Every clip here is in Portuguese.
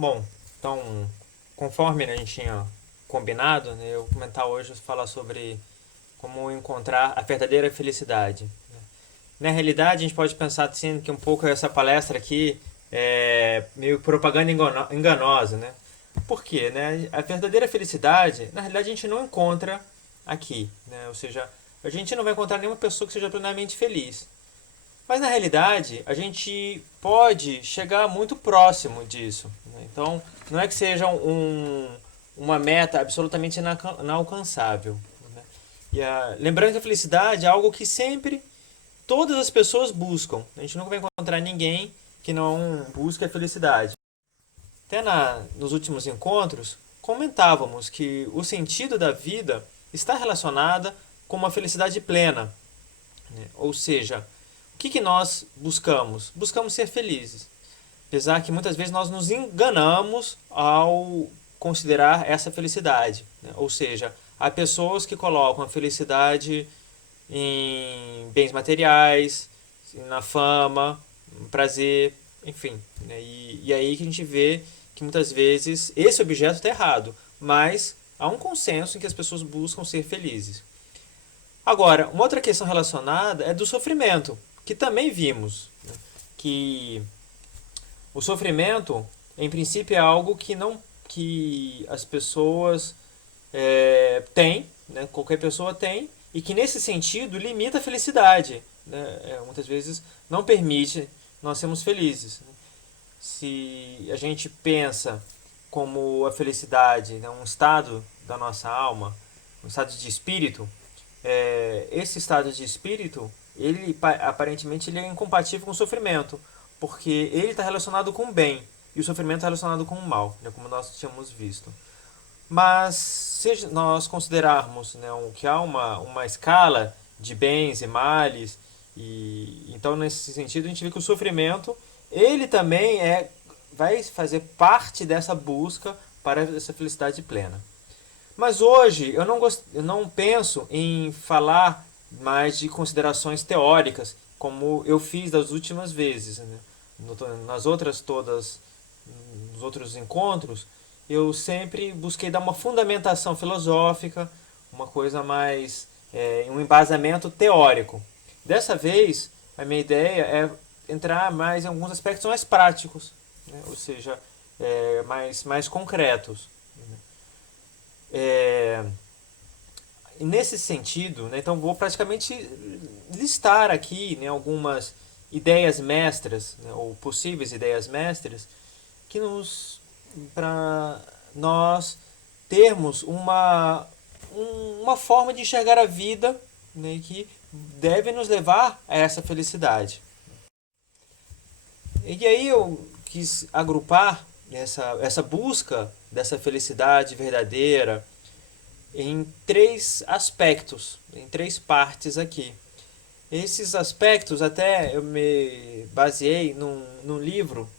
Bom, então, conforme a gente tinha combinado, né, eu vou comentar hoje, falar sobre como encontrar a verdadeira felicidade. Na realidade, a gente pode pensar assim, que um pouco essa palestra aqui é meio propaganda enganosa, né? Por quê? Né? A verdadeira felicidade, na realidade, a gente não encontra aqui, né? Ou seja, a gente não vai encontrar nenhuma pessoa que seja plenamente feliz. Mas na realidade, a gente pode chegar muito próximo disso, né? Então, não é que seja uma meta absolutamente inalcançável, né? Lembrando que a felicidade é algo que sempre todas as pessoas buscam. A gente nunca vai encontrar ninguém que não busque a felicidade. Até nos últimos encontros, comentávamos que o sentido da vida está relacionada com uma felicidade plena, né? Ou seja, o que nós buscamos? Buscamos ser felizes. Apesar que muitas vezes nós nos enganamos ao considerar essa felicidade, né? Ou seja, há pessoas que colocam a felicidade em bens materiais, na fama, no prazer, enfim, né? E aí que a gente vê que muitas vezes esse objeto está errado, mas há um consenso em que as pessoas buscam ser felizes. Agora, uma outra questão relacionada é do sofrimento, que também vimos, né? Que o sofrimento, em princípio, é algo que não que as pessoas têm, né? Qualquer pessoa tem, e que nesse sentido limita a felicidade, né? Muitas vezes não permite nós sermos felizes. Se a gente pensa como a felicidade, né, um estado da nossa alma, um estado de espírito, esse estado de espírito, ele aparentemente ele é incompatível com o sofrimento, porque ele está relacionado com o bem e o sofrimento está relacionado com o mal, né, como nós tínhamos visto. Mas se nós considerarmos, né, que há uma escala de bens e males, e então nesse sentido a gente vê que o sofrimento ele também vai fazer parte dessa busca para essa felicidade plena. Mas hoje eu não penso em falar mais de considerações teóricas, como eu fiz das últimas vezes. Né? Nas outras todas, nos outros encontros, eu sempre busquei dar uma fundamentação filosófica, uma coisa mais, um embasamento teórico. Dessa vez, a minha ideia é entrar mais em alguns aspectos mais práticos, né? Ou seja, mais concretos. É, e nesse sentido, né, então vou praticamente listar aqui, né, algumas ideias mestras, né, ou possíveis ideias mestras que nos para nós termos uma forma de enxergar a vida, né, que deve nos levar a essa felicidade. E aí eu quis agrupar essa busca dessa felicidade verdadeira em três aspectos, em três partes aqui. Esses aspectos até eu me baseei num livro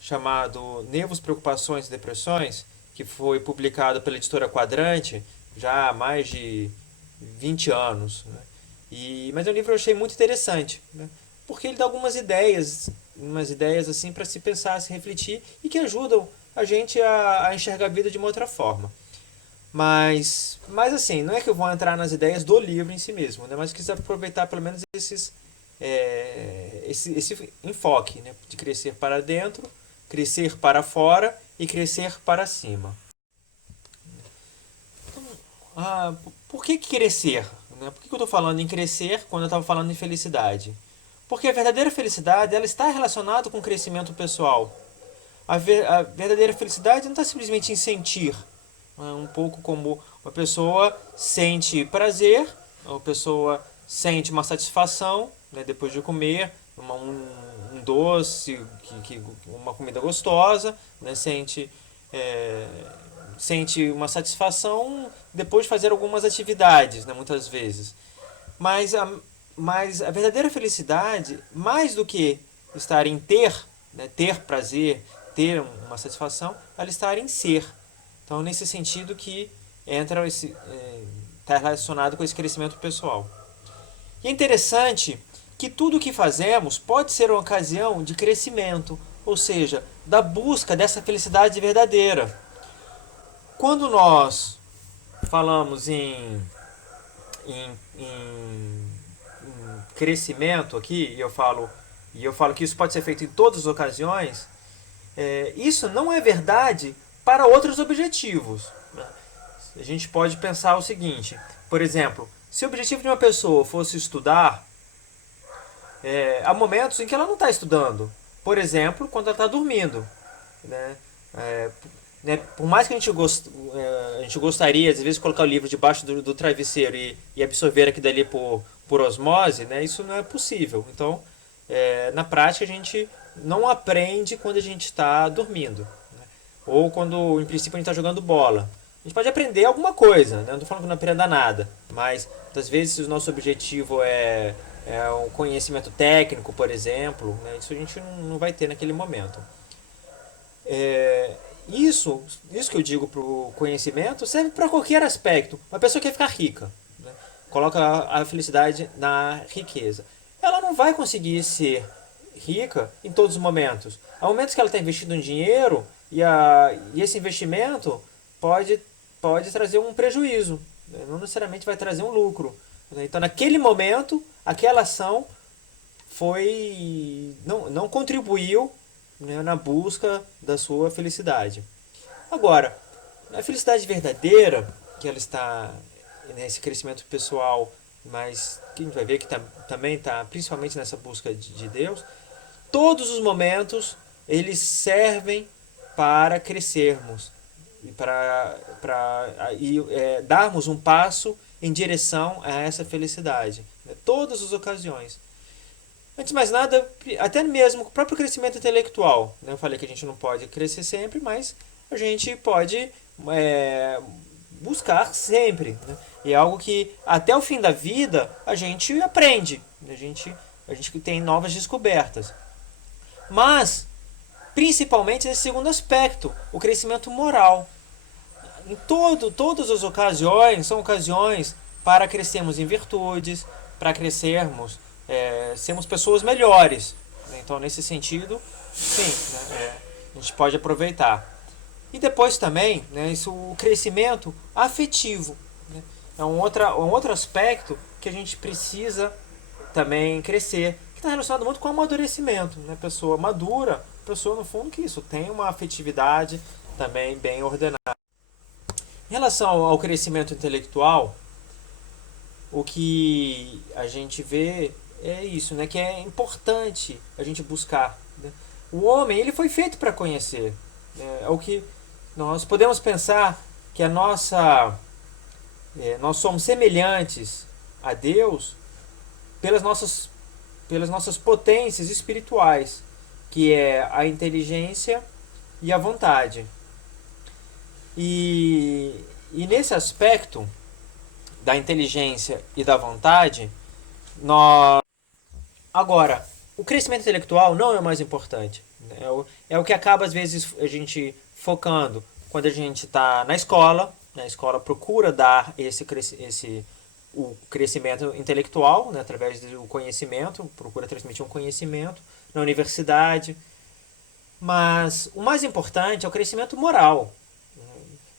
chamado Nervos, Preocupações e Depressões, que foi publicado pela editora Quadrante já há mais de 20 anos. Né? Mas é um livro que eu achei muito interessante, né? Porque ele dá algumas ideias, umas ideias assim para se pensar, se refletir e que ajudam a gente a enxergar a vida de uma outra forma. Mas assim, não é que eu vou entrar nas ideias do livro em si mesmo, né? Mas quis aproveitar pelo menos esse enfoque, né? De crescer para dentro, crescer para fora e crescer para cima. Ah, por que crescer? Né? Por que eu estou falando em crescer quando eu estava falando em felicidade? Porque a verdadeira felicidade ela está relacionada com o crescimento pessoal. A verdadeira felicidade não está simplesmente em sentir. É um pouco como uma pessoa sente prazer, uma pessoa sente uma satisfação, né, depois de comer um doce, uma comida gostosa, né, é, sente uma satisfação depois de fazer algumas atividades, né, muitas vezes. Mas mas a verdadeira felicidade, mais do que estar em ter, né, ter prazer, ter uma satisfação, ela está em ser. Então, nesse sentido que entra está relacionado com esse crescimento pessoal. E é interessante que tudo o que fazemos pode ser uma ocasião de crescimento, ou seja, da busca dessa felicidade verdadeira. Quando nós falamos em crescimento aqui, e eu falo que isso pode ser feito em todas as ocasiões, isso não é verdade para outros objetivos. A gente pode pensar o seguinte, por exemplo, se o objetivo de uma pessoa fosse estudar, há momentos em que ela não está estudando. Por exemplo, quando ela está dormindo. Né? Por mais que a gente gostaria, às vezes, de colocar o livro debaixo do travesseiro e absorver aquilo dali por osmose, né? Isso não é possível. Então, na prática, a gente não aprende quando a gente está dormindo. Né? Ou quando, em princípio, a gente está jogando bola. A gente pode aprender alguma coisa, né? Não estou falando que não aprenda nada, mas, às vezes, se o nosso objetivo é um conhecimento técnico, por exemplo, né? Isso a gente não vai ter naquele momento. Isso que eu digo pro conhecimento serve para qualquer aspecto. Uma pessoa quer ficar rica, né? Coloca a felicidade na riqueza. Ela não vai conseguir ser rica em todos os momentos. Há momentos que ela está investindo em dinheiro e esse investimento pode trazer um prejuízo, né? Não necessariamente vai trazer um lucro. Então, naquele momento, aquela ação não contribuiu, né, na busca da sua felicidade. Agora, a felicidade verdadeira, que ela está nesse crescimento pessoal, mas que a gente vai ver que também está principalmente nessa busca de Deus, todos os momentos eles servem para crescermos e darmos um passo em direção a essa felicidade. Todas as ocasiões. Antes de mais nada, até mesmo o próprio crescimento intelectual. Eu falei que a gente não pode crescer sempre, mas a gente pode buscar sempre. Né? E é algo que até o fim da vida a gente aprende. A gente tem novas descobertas. Mas, principalmente nesse segundo aspecto, o crescimento moral. Em todas as ocasiões, são ocasiões para crescermos em virtudes, para crescermos, sermos pessoas melhores. Então, nesse sentido, sim, né, a gente pode aproveitar. E depois também, né, o crescimento afetivo. Né, é um outro aspecto que a gente precisa também crescer, que está relacionado muito com o amadurecimento. Né? Pessoa madura, pessoa, no fundo, que isso tem uma afetividade também bem ordenada. Em relação ao crescimento intelectual, o que a gente vê é isso, né? Que é importante a gente buscar. Né? O homem, ele foi feito para conhecer. É o que nós podemos pensar que nós somos semelhantes a Deus pelas nossas potências espirituais, que é a inteligência e a vontade. E nesse aspecto da inteligência e da vontade, agora, o crescimento intelectual não é o mais importante. É o que acaba, às vezes, a gente focando quando a gente está na escola. A escola procura dar o crescimento intelectual, né, através do conhecimento, procura transmitir um conhecimento. Na universidade. Mas o mais importante é o crescimento moral.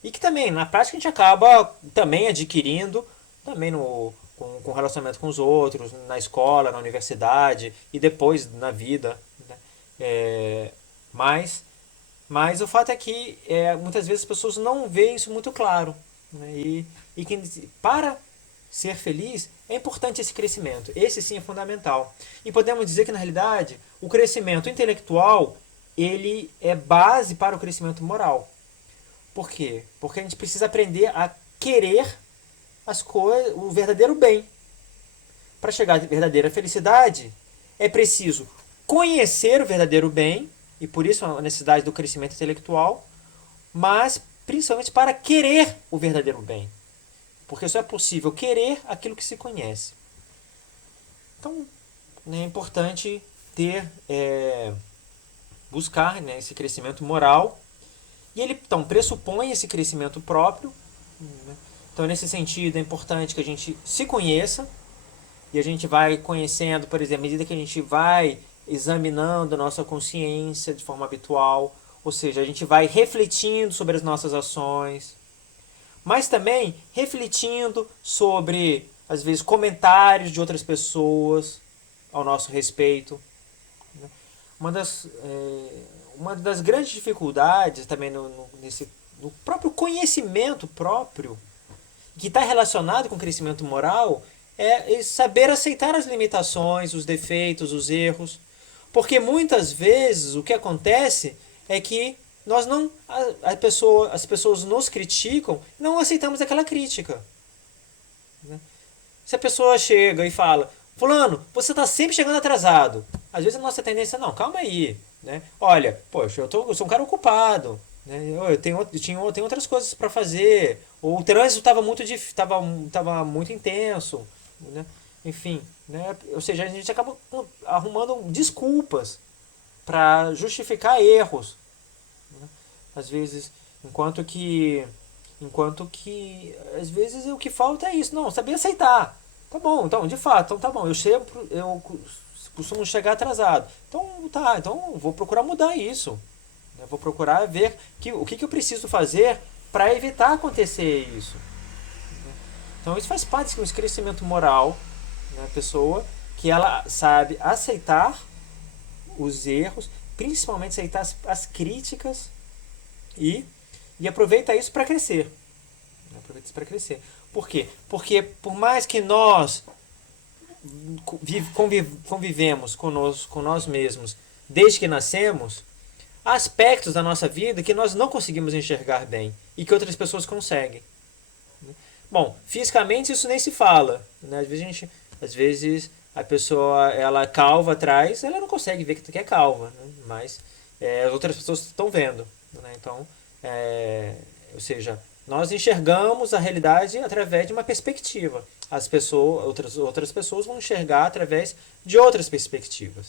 E que também, na prática, a gente acaba também adquirindo, também com relacionamento com os outros, na escola, na universidade e depois na vida. Né? Mas o fato é que muitas vezes as pessoas não veem isso muito claro. Né? E que para ser feliz é importante esse crescimento. Esse sim é fundamental. E podemos dizer que, na realidade, o crescimento intelectual ele é base para o crescimento moral. Por quê? Porque a gente precisa aprender a querer as coisas, o verdadeiro bem. Para chegar à verdadeira felicidade, é preciso conhecer o verdadeiro bem, e por isso a necessidade do crescimento intelectual, mas principalmente para querer o verdadeiro bem. Porque só é possível querer aquilo que se conhece. Então, né, é importante buscar, né, esse crescimento moral. E ele então pressupõe esse crescimento próprio. Né? Então, nesse sentido, é importante que a gente se conheça. E a gente vai conhecendo, por exemplo, à medida que a gente vai examinando a nossa consciência de forma habitual, ou seja, a gente vai refletindo sobre as nossas ações, mas também refletindo sobre, às vezes, comentários de outras pessoas ao nosso respeito. Uma das, uma das grandes dificuldades também no próprio conhecimento próprio, que está relacionado com o crescimento moral, é saber aceitar as limitações, os defeitos, os erros. Porque muitas vezes o que acontece é que nós não as pessoas nos criticam, não aceitamos aquela crítica. Né? Se a pessoa chega e fala, fulano, você está sempre chegando atrasado. Às vezes a nossa tendência é, não, calma aí. Né? Olha, poxa, eu sou um cara ocupado. Né? Eu tenho outras coisas para fazer. Ou o trânsito tava muito intenso. Né? Enfim, né? Ou seja, a gente acaba arrumando desculpas para justificar erros. Né? Às vezes, enquanto que às vezes o que falta é isso, não, saber aceitar. Tá bom, então, de fato, então tá bom, eu costumo chegar atrasado. Então, tá, então eu vou procurar mudar isso. Eu vou procurar ver o que eu preciso fazer para evitar acontecer isso. Então, isso faz parte do crescimento moral, né, pessoa que ela sabe aceitar os erros, principalmente aceitar as críticas e, e aproveita isso para crescer. Aproveita isso para crescer. Por quê? Porque por mais que nós convivemos com nós mesmos desde que nascemos, há aspectos da nossa vida que nós não conseguimos enxergar bem e que outras pessoas conseguem. Bom, fisicamente isso nem se fala. Né? Às vezes a pessoa ela calva atrás, ela não consegue ver que é calva, né? Mas as outras pessoas estão vendo. Né? Então, ou seja, nós enxergamos a realidade através de uma perspectiva. Outras pessoas vão enxergar através de outras perspectivas.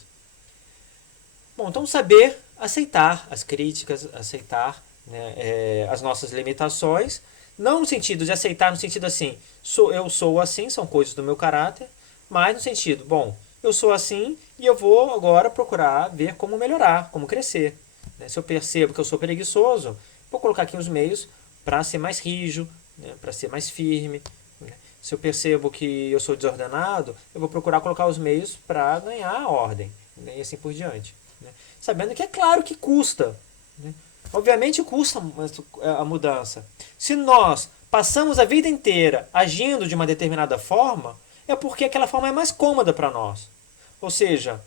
Bom, então saber aceitar as críticas, aceitar, né, as nossas limitações, não no sentido de aceitar, no sentido assim, eu sou assim, são coisas do meu caráter, mas no sentido, bom, eu sou assim e eu vou agora procurar ver como melhorar, como crescer. Né? Se eu percebo que eu sou preguiçoso, vou colocar aqui os meios para ser mais rígido, né, para ser mais firme. Né? Se eu percebo que eu sou desordenado, eu vou procurar colocar os meios para ganhar a ordem, né, e assim por diante. Né? Sabendo que é claro que custa. Né? Obviamente custa a mudança. Se nós passamos a vida inteira agindo de uma determinada forma, é porque aquela forma é mais cômoda para nós. Ou seja,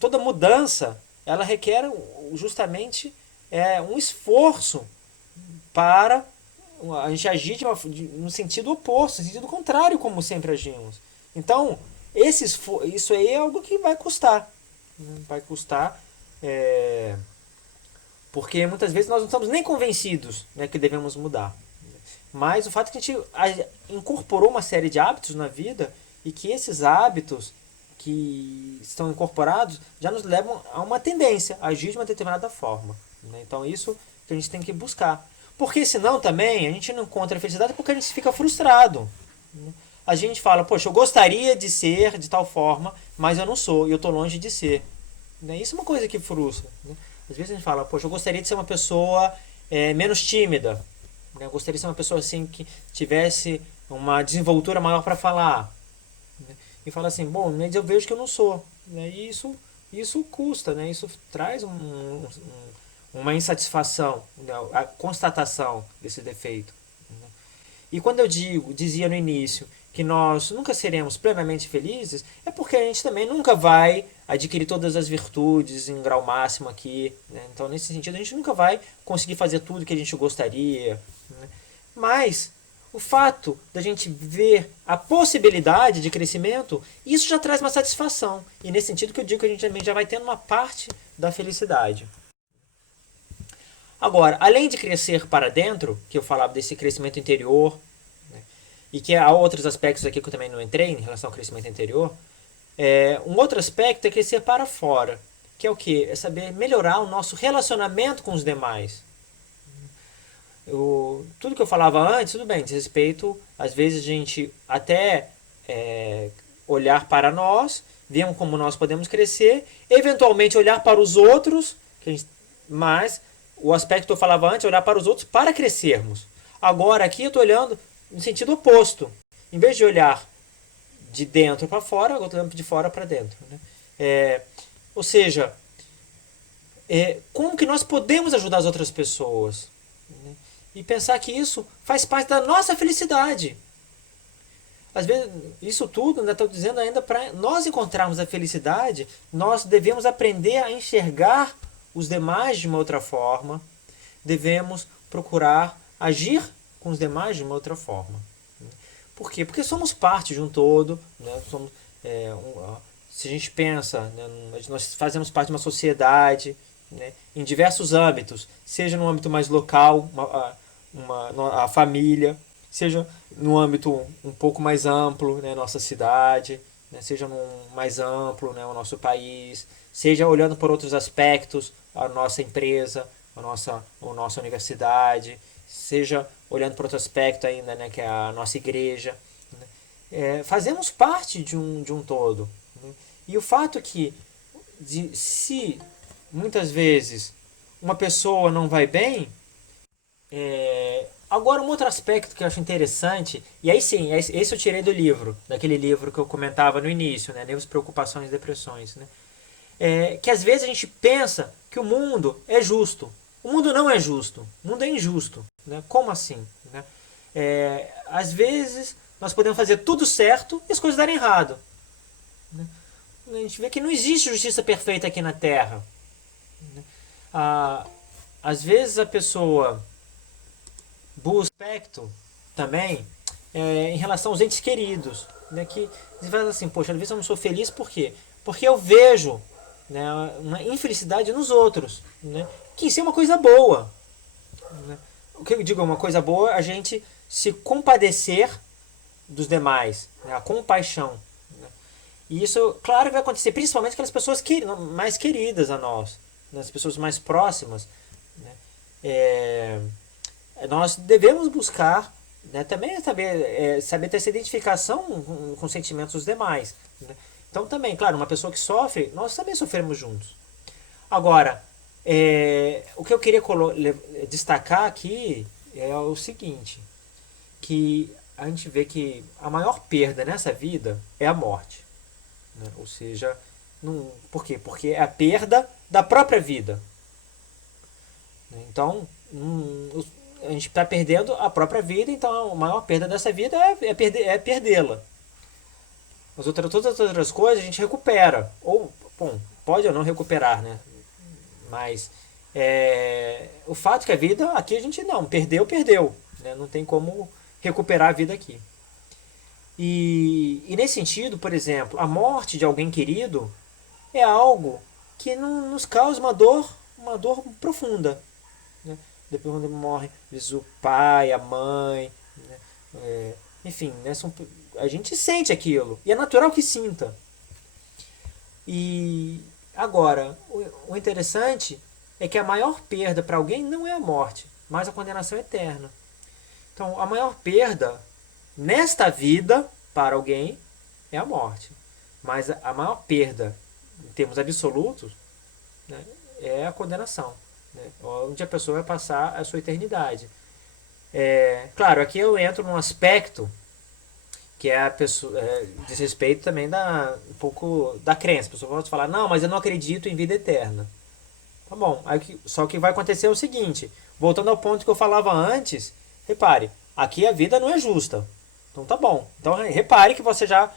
toda mudança ela requer justamente um esforço para a gente agir no sentido oposto, no sentido contrário como sempre agimos. Então, isso aí é algo que vai custar. Né? Vai custar, porque muitas vezes nós não estamos nem convencidos, né, que devemos mudar. Mas o fato é que a gente incorporou uma série de hábitos na vida e que esses hábitos que estão incorporados já nos levam a uma tendência a agir de uma determinada forma. Né? Então, isso que a gente tem que buscar. Porque senão também a gente não encontra a felicidade porque a gente fica frustrado. Né? A gente fala, poxa, eu gostaria de ser de tal forma, mas eu não sou e eu estou longe de ser. Né? Isso é uma coisa que frustra. Né? Às vezes a gente fala, poxa, eu gostaria de ser uma pessoa menos tímida. Né? Eu gostaria de ser uma pessoa assim que tivesse uma desenvoltura maior para falar. Né? E fala assim, bom, mas eu vejo que eu não sou. Né? E isso custa, né? Isso traz uma insatisfação, né? A constatação desse defeito. Né? E quando eu dizia no início que nós nunca seremos plenamente felizes, é porque a gente também nunca vai adquirir todas as virtudes em grau máximo aqui. Né? Então, nesse sentido, a gente nunca vai conseguir fazer tudo que a gente gostaria. Né? Mas o fato da gente ver a possibilidade de crescimento, isso já traz uma satisfação. E nesse sentido que eu digo que a gente também já vai tendo uma parte da felicidade. Agora, além de crescer para dentro, que eu falava desse crescimento interior, né, e que há outros aspectos aqui que eu também não entrei em relação ao crescimento interior, um outro aspecto é crescer para fora, que é o quê? É saber melhorar o nosso relacionamento com os demais. Tudo que eu falava antes, tudo bem, diz respeito, às vezes a gente até olhar para nós, vemos como nós podemos crescer, eventualmente olhar para os outros, mas o aspecto que eu falava antes é olhar para os outros para crescermos. Agora aqui eu estou olhando no sentido oposto. Em vez de olhar de dentro para fora, eu estou olhando de fora para dentro. Né? Ou seja, como que nós podemos ajudar as outras pessoas? Né? E pensar que isso faz parte da nossa felicidade. Às vezes, isso tudo, né, estou dizendo ainda, para nós encontrarmos a felicidade, nós devemos aprender a enxergar os demais de uma outra forma, devemos procurar agir com os demais de uma outra forma. Por quê? Porque somos parte de um todo, né? Se a gente pensa, né, nós fazemos parte de uma sociedade, né, em diversos âmbitos, seja no âmbito mais local, a família, seja no âmbito um pouco mais amplo, né, nossa cidade, né, seja mais amplo, né, o nosso país, seja olhando por outros aspectos, a nossa empresa, a nossa universidade, seja olhando por outro aspecto ainda, né, que é a nossa igreja. Né, fazemos parte de um todo. Né, e o fato que, se muitas vezes uma pessoa não vai bem, agora um outro aspecto que eu acho interessante, e aí sim, esse eu tirei do livro, daquele livro que eu comentava no início, né, Nervos, Preocupações e Depressões, né, que às vezes a gente pensa que o mundo é justo. O mundo não é justo, o mundo é injusto. Né? Como assim? Né? Às vezes nós podemos fazer tudo certo e as coisas darem errado. Né? A gente vê que não existe justiça perfeita aqui na Terra. Né? Às vezes a pessoa busca aspecto também em relação aos entes queridos. Né? Que você fala assim, poxa, às vezes eu não sou feliz por quê? Porque eu vejo, né, uma infelicidade nos outros. Né? Que isso é uma coisa boa. Né? O que eu digo, uma coisa boa, a gente se compadecer dos demais, né? A compaixão. Né? E isso, claro, vai acontecer, principalmente aquelas pessoas mais queridas a nós, né? As pessoas mais próximas. Né? Nós devemos buscar, né, também saber ter essa identificação com os sentimentos dos demais. Né? Então, também, claro, uma pessoa que sofre, nós também sofremos juntos. Agora, o que eu queria destacar aqui é o seguinte, que a gente vê que a maior perda nessa vida é a morte. Né? Ou seja, por quê? Porque é a perda da própria vida. Então, a gente está perdendo a própria vida, então a maior perda dessa vida é perdê-la. Todas as outras coisas a gente recupera. Ou, bom, pode ou não recuperar, né? Mas o fato é que a vida aqui a gente não, perdeu. Né? Não tem como recuperar a vida aqui. E nesse sentido, por exemplo, a morte de alguém querido é algo que nos causa uma dor profunda. Né? Depois quando morre, diz o pai, a mãe, né? Enfim, né? A gente sente aquilo. E é natural que sinta. E agora, o interessante é que a maior perda para alguém não é a morte, mas a condenação eterna. Então, a maior perda nesta vida para alguém é a morte. Mas a maior perda, em termos absolutos, né, é a condenação. Né, onde a pessoa vai passar a sua eternidade. Claro, aqui eu entro num aspecto que é a pessoa, diz respeito também um pouco da crença. A pessoa pode falar, não, mas eu não acredito em vida eterna. Tá bom, só que vai acontecer o seguinte, voltando ao ponto que eu falava antes, repare, aqui a vida não é justa. Então tá bom. Então repare que você já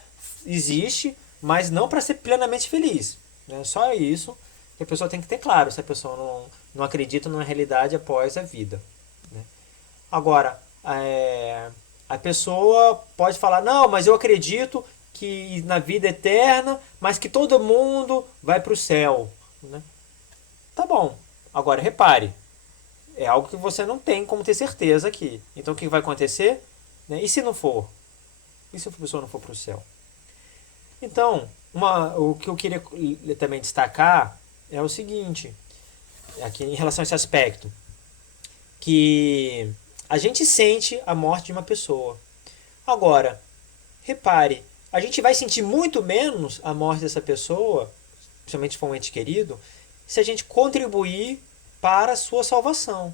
existe, mas não para ser plenamente feliz. Né? Só isso que a pessoa tem que ter claro, se a pessoa não acredita numa realidade após a vida. Né? Agora, a pessoa pode falar, não, mas eu acredito que na vida eterna, mas que todo mundo vai para o céu. Né? Tá bom. Agora, repare, é algo que você não tem como ter certeza aqui. Então, o que vai acontecer? Né? E se não for? E se a pessoa não for para o céu? Então, o que eu queria também destacar é o seguinte, aqui em relação a esse aspecto, que a gente sente a morte de uma pessoa. Agora, repare, a gente vai sentir muito menos a morte dessa pessoa, principalmente se for um ente querido, se a gente contribuir para a sua salvação.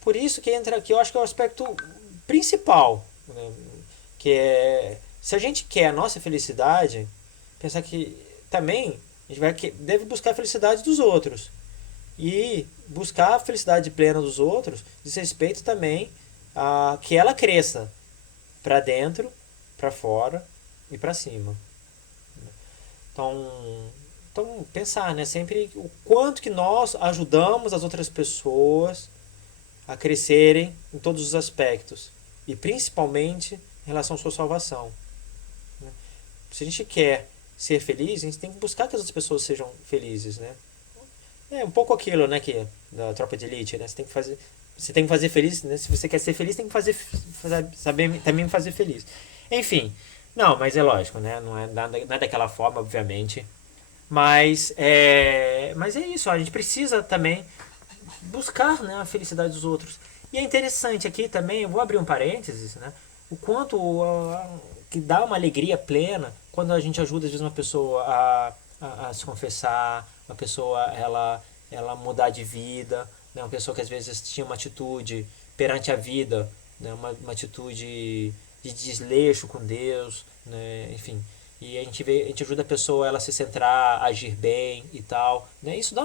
Por isso que entra aqui, eu acho que é o aspecto principal, né? Que é, se a gente quer a nossa felicidade, pensar que também a gente deve buscar a felicidade dos outros. E buscar a felicidade plena dos outros diz respeito também a que ela cresça para dentro, para fora e para cima. Então pensar, né, sempre o quanto que nós ajudamos as outras pessoas a crescerem em todos os aspectos e principalmente em relação à sua salvação. Se a gente quer ser feliz, a gente tem que buscar que as outras pessoas sejam felizes, né? É um pouco aquilo, né, que da tropa de elite, né? Você tem que fazer feliz, né? Se você quer ser feliz, tem que saber também fazer feliz. Enfim, não, mas é lógico, né? Não é daquela forma, obviamente. Mas é isso, a gente precisa também buscar, né, a felicidade dos outros. E é interessante aqui também, eu vou abrir um parênteses, né? O quanto que dá uma alegria plena quando a gente ajuda, às vezes, uma pessoa a se confessar, uma pessoa ela mudar de vida, né? Uma pessoa que às vezes tinha uma atitude perante a vida, né? Uma atitude de desleixo com Deus, né? Enfim. E a gente ajuda a pessoa ela se centrar, agir bem e tal, né? Isso dá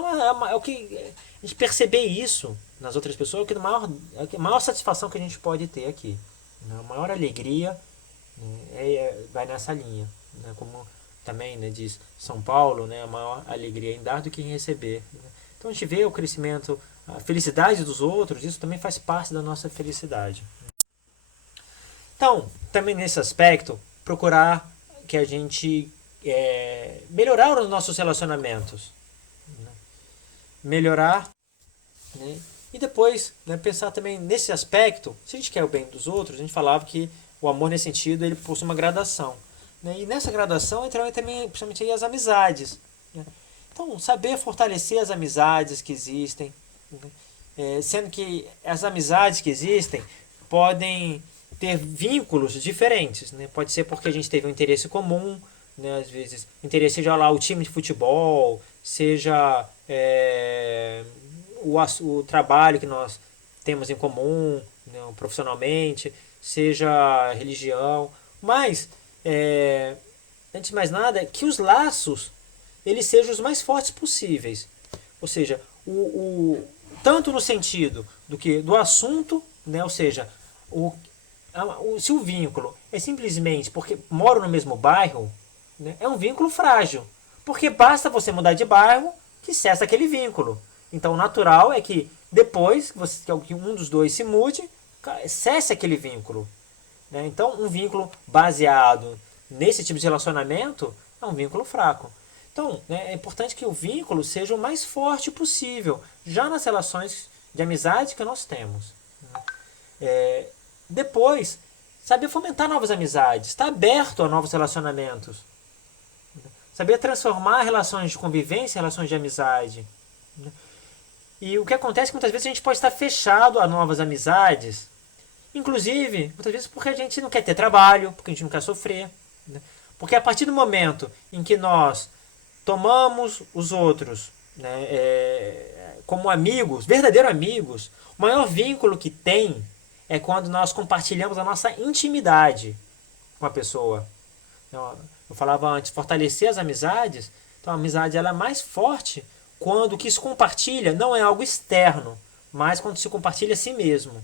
é o que a gente perceber isso nas outras pessoas, é a maior satisfação que a gente pode ter aqui, né? A maior alegria, né, vai nessa linha, né? Como também, né, diz São Paulo, né, a maior alegria em dar do que em receber, né? Então a gente vê o crescimento, a felicidade dos outros, isso também faz parte da nossa felicidade. Então, também nesse aspecto, procurar que a gente melhorar os nossos relacionamentos, né? Melhorar, né? E depois, né, pensar também nesse aspecto, se a gente quer o bem dos outros, a gente falava que o amor nesse sentido ele possui uma gradação, né? E nessa gradação entra também principalmente aí as amizades, né? Então saber fortalecer as amizades que existem, né? Sendo que as amizades que existem podem ter vínculos diferentes, né? Pode ser porque a gente teve um interesse comum, né? Às vezes o interesse seja lá o time de futebol, seja o trabalho que nós temos em comum, né, profissionalmente, seja a religião, mas antes de mais nada, que os laços eles sejam os mais fortes possíveis. Ou seja, tanto no sentido do assunto, né, ou seja, se o vínculo é simplesmente porque moro no mesmo bairro, né, é um vínculo frágil. Porque basta você mudar de bairro que cessa aquele vínculo. Então o natural é que depois que um dos dois se mude, cesse aquele vínculo, né? Então um vínculo baseado nesse tipo de relacionamento é um vínculo fraco. Então, né, é importante que o vínculo seja o mais forte possível, já nas relações de amizade que nós temos. Depois, saber fomentar novas amizades, estar aberto a novos relacionamentos. Saber transformar relações de convivência em relações de amizade. E o que acontece é que muitas vezes a gente pode estar fechado a novas amizades, inclusive, muitas vezes porque a gente não quer ter trabalho, porque a gente não quer sofrer, né? Porque a partir do momento em que nós tomamos os outros, né, como amigos, verdadeiros amigos, o maior vínculo que tem é quando nós compartilhamos a nossa intimidade com a pessoa. Então, eu falava antes, fortalecer as amizades, então a amizade ela é mais forte quando o que se compartilha não é algo externo, mas quando se compartilha a si mesmo.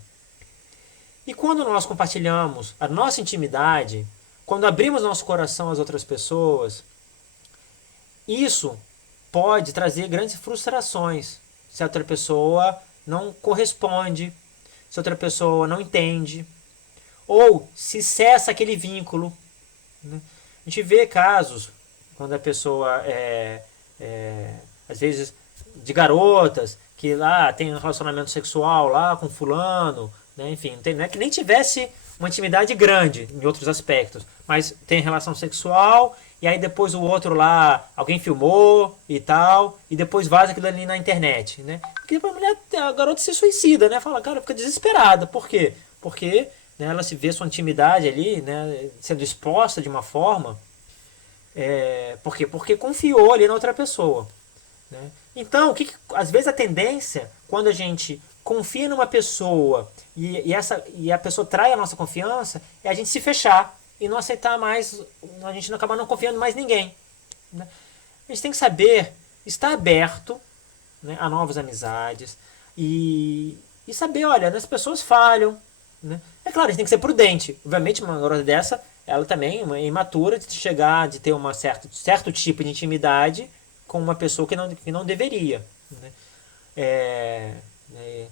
E quando nós compartilhamos a nossa intimidade, quando abrimos nosso coração às outras pessoas, isso pode trazer grandes frustrações. Se a outra pessoa não corresponde, se a outra pessoa não entende, ou se cessa aquele vínculo, né? A gente vê casos quando a pessoa às vezes de garotas que lá tem um relacionamento sexual lá com fulano, né? Enfim, não é que nem tivesse uma intimidade grande em outros aspectos, mas tem relação sexual e aí depois o outro lá, alguém filmou e tal, e depois vaza aquilo ali na internet, né? Porque a garota se suicida, né? Fala, cara, fica desesperada. Por quê? Porque né, ela se vê sua intimidade ali, né, sendo exposta de uma forma, por quê? Porque confiou ali na outra pessoa. Né? Então, às vezes a tendência, quando a gente confia numa pessoa e a pessoa trai a nossa confiança, é a gente se fechar e não aceitar mais, a gente não acabar não confiando mais em ninguém. Né? A gente tem que saber estar aberto, né, a novas amizades e saber, olha, as pessoas falham. Né? É claro, a gente tem que ser prudente. Obviamente, uma garota dessa, ela também é imatura de chegar, de ter uma certo tipo de intimidade com uma pessoa que não deveria. Né? É, é,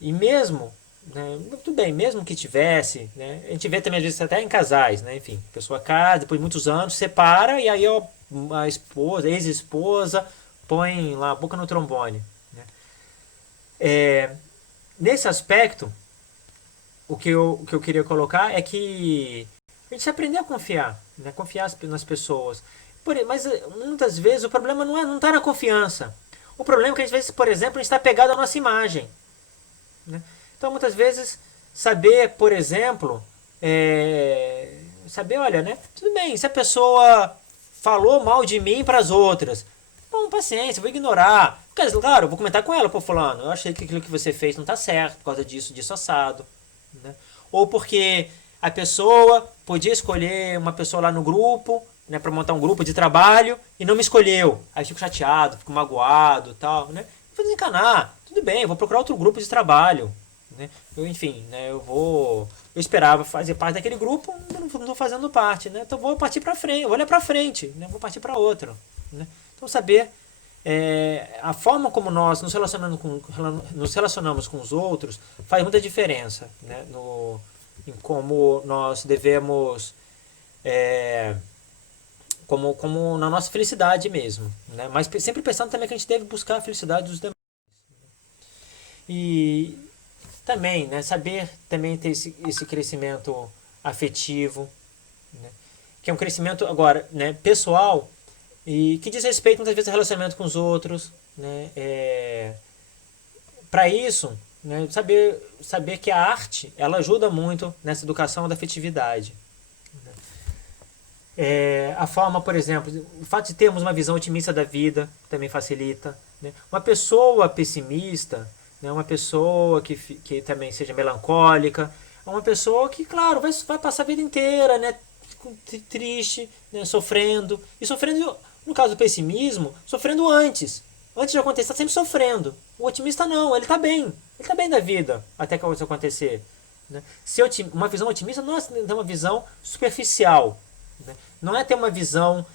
e mesmo, né, tudo bem, mesmo que tivesse, né, a gente vê também às vezes até em casais, né, enfim, a pessoa casa, depois de muitos anos, separa e aí ó, a esposa, ex-esposa, põe lá a boca no trombone. Né? Nesse aspecto, o que eu queria colocar é que a gente aprender a confiar, né? Confiar nas pessoas. Mas muitas vezes o problema não está na confiança. O problema é que às vezes, por exemplo, a gente está pegado à nossa imagem. Né? Então, muitas vezes, saber, por exemplo, saber, olha, né? Tudo bem, se a pessoa falou mal de mim para as outras, bom, paciência, vou ignorar. Porque, claro, eu vou comentar com ela, pô, fulano, eu achei que aquilo que você fez não está certo, por causa disso assado. Né? Ou porque a pessoa podia escolher uma pessoa lá no grupo, né, para montar um grupo de trabalho e não me escolheu. Aí eu fico chateado, fico magoado, tal, né? Vou desencanar. Tudo bem, eu vou procurar outro grupo de trabalho, né? Enfim, né, eu esperava fazer parte daquele grupo, não estou fazendo parte, né? Então vou partir para frente, vou olhar para frente, né? Vou partir para outro, né? Então saber a forma como nós nos relacionamos com os outros faz muita diferença, né? Em como nós devemos, como na nossa felicidade mesmo, né? Mas sempre pensando também que a gente deve buscar a felicidade dos demais. E também, né, saber também ter esse crescimento afetivo, né? Que é um crescimento agora, né, pessoal e que diz respeito muitas vezes ao relacionamento com os outros, né? Para isso, né, saber que a arte ela ajuda muito nessa educação da afetividade. A forma, por exemplo, o fato de termos uma visão otimista da vida também facilita. Né? Uma pessoa pessimista, né, uma pessoa que também seja melancólica, é uma pessoa que, claro, vai passar a vida inteira, né, triste, né, sofrendo. E sofrendo, no caso do pessimismo, sofrendo antes. Antes de acontecer, está sempre sofrendo. O otimista não, ele está bem. Ele está bem da vida até que isso acontecer. Né? Uma visão otimista não é ter uma visão superficial. Né? Não é ter uma visão,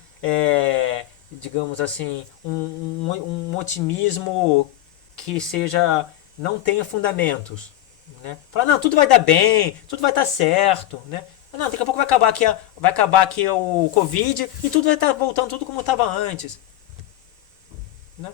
digamos assim, um otimismo que seja não tenha fundamentos. Né? Falar, não, tudo vai dar bem, tudo vai estar certo. Né? Não, daqui a pouco vai acabar aqui o Covid e tudo vai estar voltando tudo como estava antes. Né?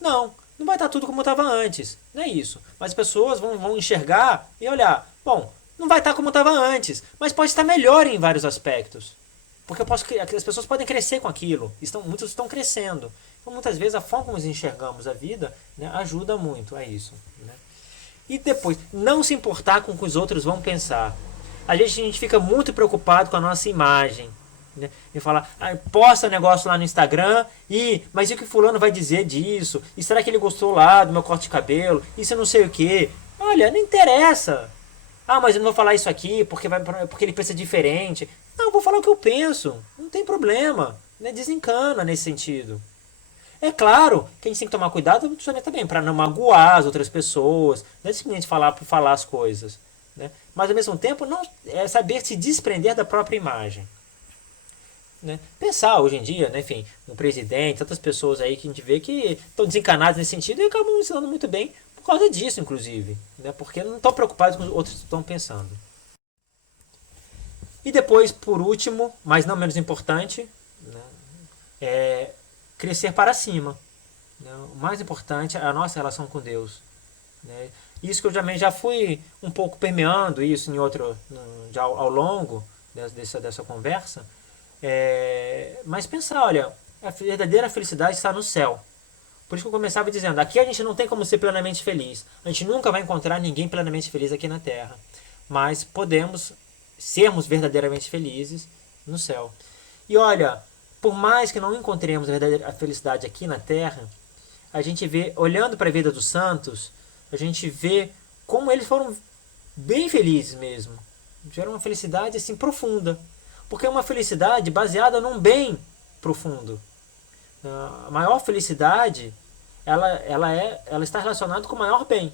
Não vai estar tudo como estava antes. Não é isso. Mas as pessoas vão enxergar e olhar. Bom, não vai estar como estava antes, mas pode estar melhor em vários aspectos. Porque as pessoas podem crescer com aquilo. Muitos estão crescendo. Então, muitas vezes, a forma como nós enxergamos a vida, né, ajuda muito a isso. Né? E depois, não se importar com o que os outros vão pensar. Às vezes a gente fica muito preocupado com a nossa imagem. Né? E falar, posta negócio lá no Instagram, mas e o que fulano vai dizer disso? E será que ele gostou lá do meu corte de cabelo? Isso eu não sei o que. Olha, não interessa. Mas eu não vou falar isso aqui porque ele pensa diferente. Não, eu vou falar o que eu penso. Não tem problema. Né? Desencana nesse sentido. É claro que a gente tem que tomar cuidado também para não magoar as outras pessoas. Não é simplesmente falar por falar as coisas. Né? Mas ao mesmo tempo não é saber se desprender da própria imagem. Né? Pensar hoje em dia, né, enfim, um presidente, tantas pessoas aí que a gente vê que estão desencanadas nesse sentido e acabam ensinando muito bem por causa disso, inclusive. Né? Porque não estão preocupados com o que os outros estão pensando. E depois, por último, mas não menos importante, né, é crescer para cima. Né? O mais importante é a nossa relação com Deus. Né? Isso que eu também já fui um pouco permeando isso já ao longo dessa conversa. Mas pensar, olha, a verdadeira felicidade está no céu. Por isso que eu começava dizendo, aqui a gente não tem como ser plenamente feliz. A gente nunca vai encontrar ninguém plenamente feliz aqui na Terra. mas podemos sermos verdadeiramente felizes no céu. E olha, por mais que não encontremos a felicidade aqui na Terra, a gente vê, olhando para a vida dos santos, a gente vê como eles foram bem felizes mesmo. Tiveram uma felicidade assim profunda. Porque é uma felicidade baseada num bem profundo. A maior felicidade, ela está relacionada com o maior bem.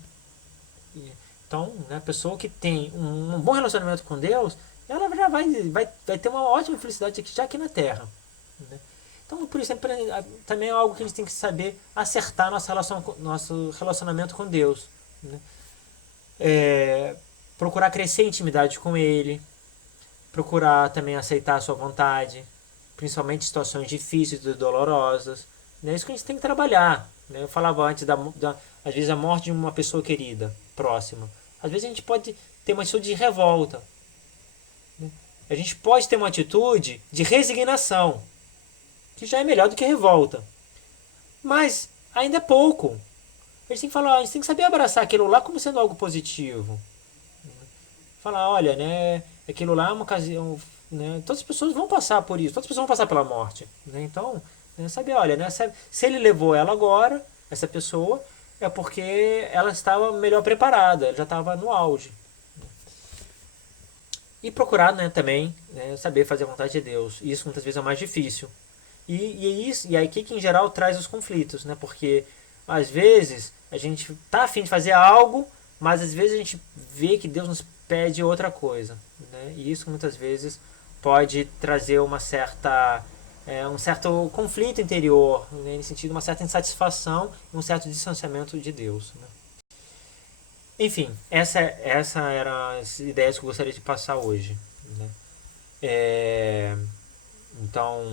Então, né, a pessoa que tem um bom relacionamento com Deus, ela já vai ter uma ótima felicidade já aqui na Terra. Né? Então, por isso, também é algo que a gente tem que saber acertar nosso relacionamento com Deus. Né? Procurar crescer em intimidade com Ele, procurar também aceitar a sua vontade, principalmente em situações difíceis e dolorosas. É isso que a gente tem que trabalhar. Né? Eu falava antes, às vezes, a morte de uma pessoa querida, próxima. Às vezes a gente pode ter uma atitude de revolta. Né? A gente pode ter uma atitude de resignação, que já é melhor do que revolta. Mas ainda é pouco. A gente tem que falar, a gente tem que saber abraçar aquilo lá como sendo algo positivo. Falar, olha, né, aquilo lá é uma ocasião, né, todas as pessoas vão passar por isso, todas as pessoas vão passar pela morte. Né, então, né, saber, olha, né, se ele levou ela agora, essa pessoa, é porque ela estava melhor preparada, ela já estava no auge. E procurar, né, também, né, saber fazer a vontade de Deus. Isso muitas vezes é o mais difícil. E aí que em geral traz os conflitos, né? Porque às vezes a gente tá afim de fazer algo, mas às vezes a gente vê que Deus nos pede outra coisa, né? E isso muitas vezes pode trazer um certo conflito interior, né? No sentido de uma certa insatisfação e um certo distanciamento de Deus, né? Enfim, essa eram as ideias que eu gostaria de passar hoje, né? Então,